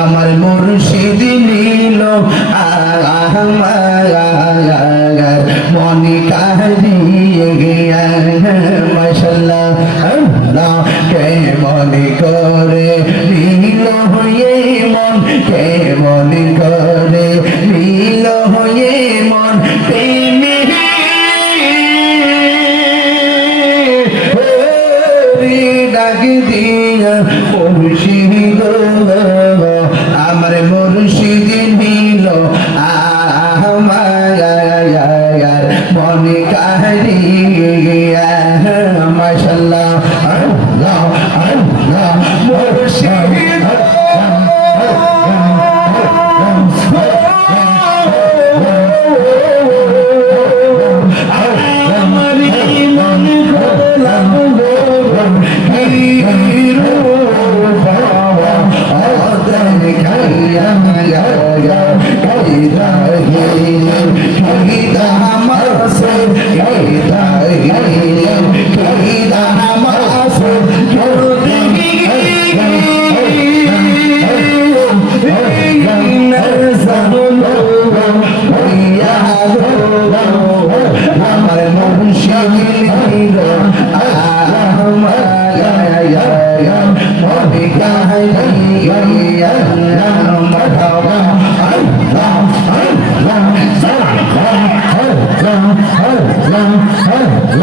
আমার মুর্শিদ নীল মনে কাহিয়ে গিয়া মশলা কে মনে করে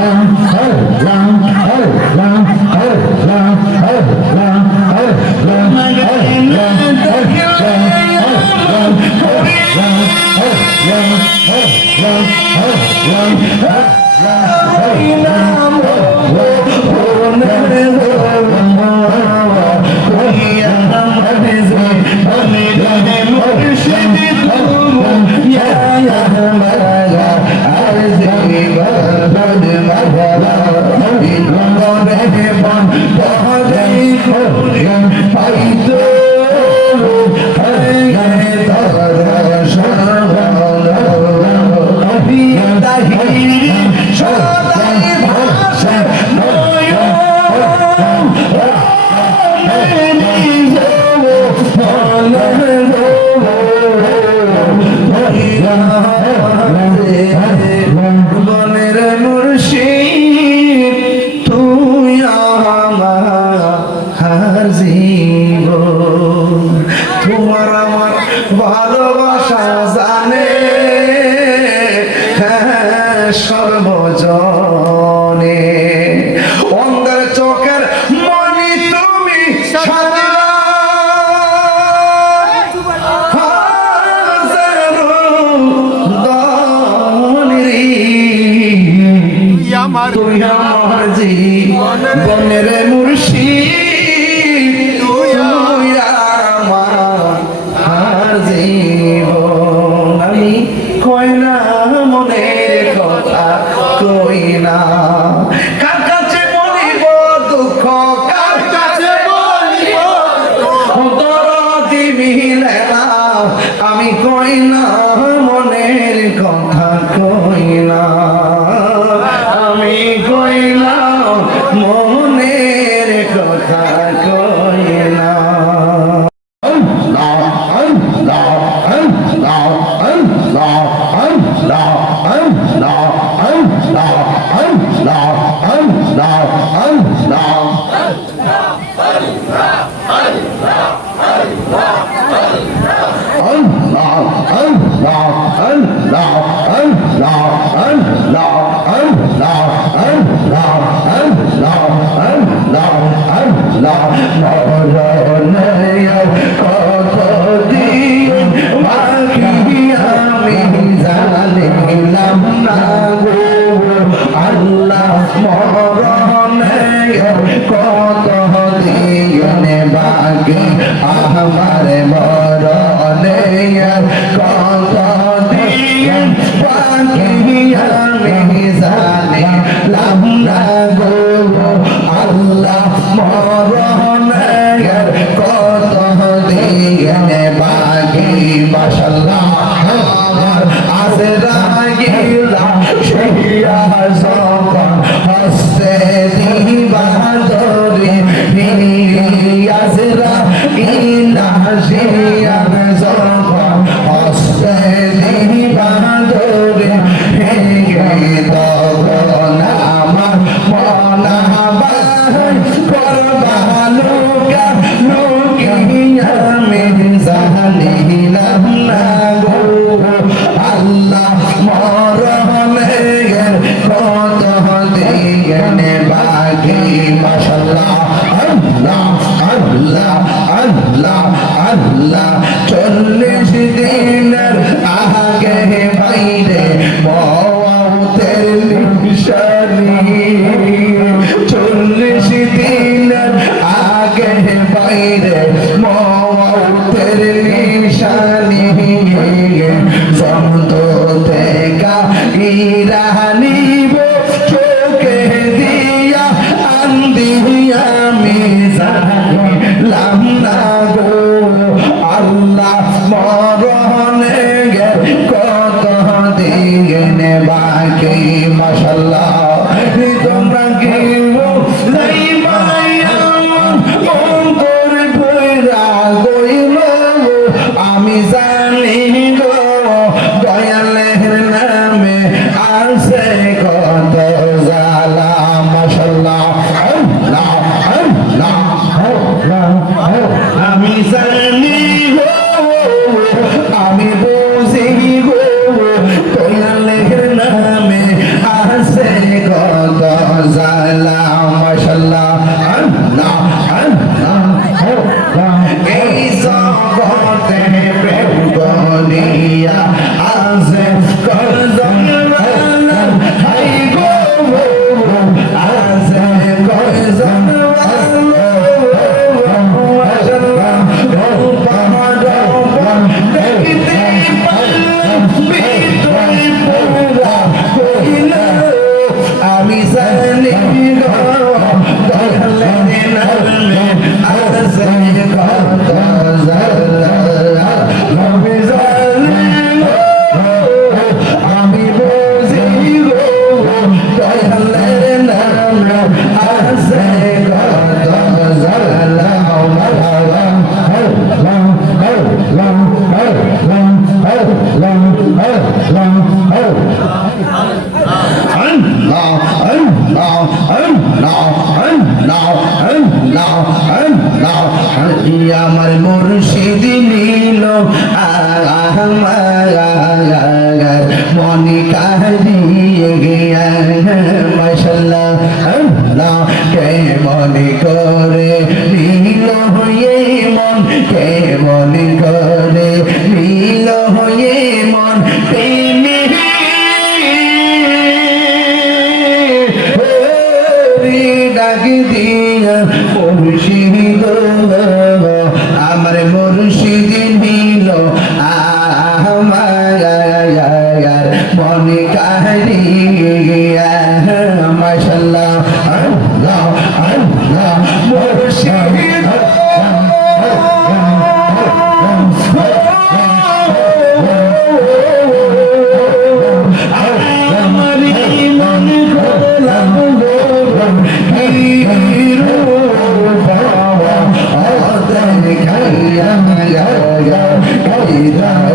Amém. তুমি সারা তুই আমার জীবনের মুর্শিদ। তুই আমার জীবন, আমি কয় না, মনের কথা কই না। I going on. এনে বাগি, মাশাল্লাহ, আমার আজরাইলা শহিয়া সফর হসে দিবাদরি আজরাইলা শহিয়া সফর হসে দিবাদরি হে দগনা আমার মনা বাহ করব। لا বাকি মশাল্লাহ। তোমরা কি মাশাল্লাহ আল্লাহ কে মনে করে, নীল হয়ে মন কে মনে করে, নীল হয়ে মন প্রেমে ডাক দিয়া মুর্শিদ, আমার মুর্শিদ নীল, আমার মনে কাহিয়া। মাশাল্লাহ আল্লাহ আল্লাহ মুর্শিদ Yeah.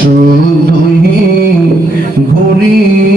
শুধুই ঘুরি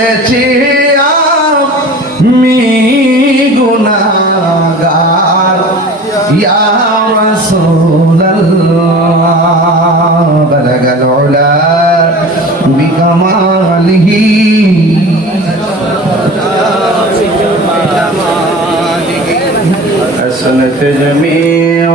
করেছি আমি গুনাগার ইয়া রাসূলুল্লাহ বালাগাল উলা বিকামালিহি حسنت جميع